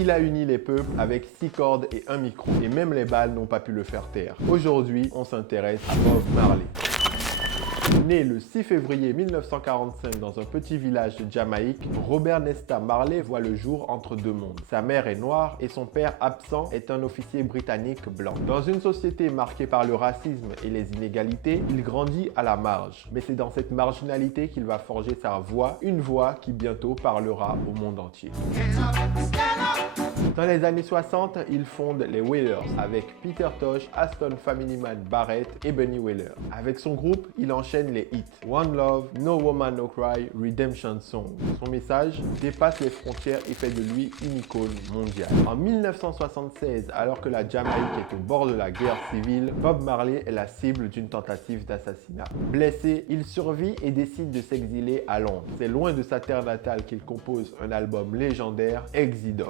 Il a uni les peuples avec 6 cordes et un micro. Et même les balles n'ont pas pu le faire taire. Aujourd'hui, on s'intéresse à Bob Marley. Né le 6 février 1945 dans un petit village de Jamaïque, Robert Nesta Marley voit le jour entre deux mondes. Sa mère est noire et son père, absent, est un officier britannique blanc. Dans une société marquée par le racisme et les inégalités, il grandit à la marge. Mais c'est dans cette marginalité qu'il va forger sa voix, une voix qui bientôt parlera au monde entier. Dans les années 60, il fonde les Wailers avec Peter Tosh, Aston Family Man Barrett et Bunny Wailer. Avec son groupe, il enchaîne les hits One Love, No Woman No Cry, Redemption Song. Son message dépasse les frontières et fait de lui une icône mondiale. En 1976, alors que la Jamaïque est au bord de la guerre civile, Bob Marley est la cible d'une tentative d'assassinat. Blessé, il survit et décide de s'exiler à Londres. C'est loin de sa terre natale qu'il compose un album légendaire, Exodus.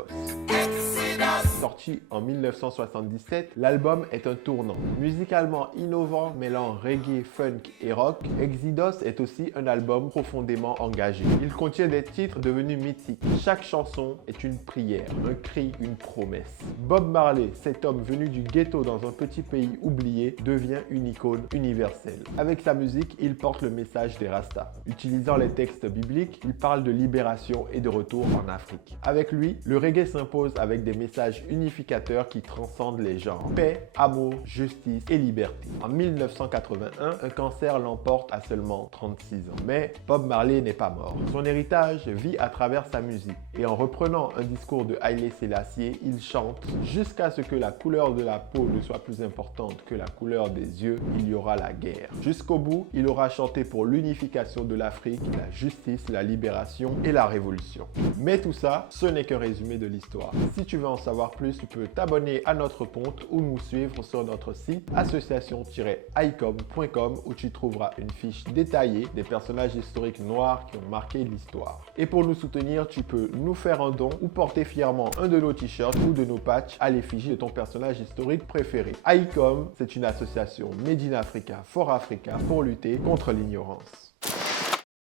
Sorti en 1977, l'album est un tournant. Musicalement innovant, mêlant reggae, funk et rock, Exodus est aussi un album profondément engagé. Il contient des titres devenus mythiques. Chaque chanson est une prière, un cri, une promesse. Bob Marley, cet homme venu du ghetto dans un petit pays oublié, devient une icône universelle. Avec sa musique, il porte le message des Rastas. Utilisant les textes bibliques, il parle de libération et de retour en Afrique. Avec lui, le reggae s'impose avec des messages unificateurs qui transcendent les genres. Paix, amour, justice et liberté. En 1981, un cancer l'emporte à seulement 36 ans. Mais Bob Marley n'est pas mort. Son héritage vit à travers sa musique. Et en reprenant un discours de Haïlé Sélassié, il chante « Jusqu'à ce que la couleur de la peau ne soit plus importante que la couleur des yeux, il y aura la guerre. » Jusqu'au bout, il aura chanté pour l'unification de l'Afrique, la justice, la libération et la révolution. Mais tout ça, ce n'est qu'un résumé de l'histoire. Si tu veux en savoir plus, tu peux t'abonner à notre compte ou nous suivre sur notre site association-icom.com où tu trouveras une fiche détaillée des personnages historiques noirs qui ont marqué l'histoire. Et pour nous soutenir, tu peux nous faire un don ou porter fièrement un de nos t-shirts ou de nos patchs à l'effigie de ton personnage historique préféré. ICOM, c'est une association Made in Africa for Africa pour lutter contre l'ignorance.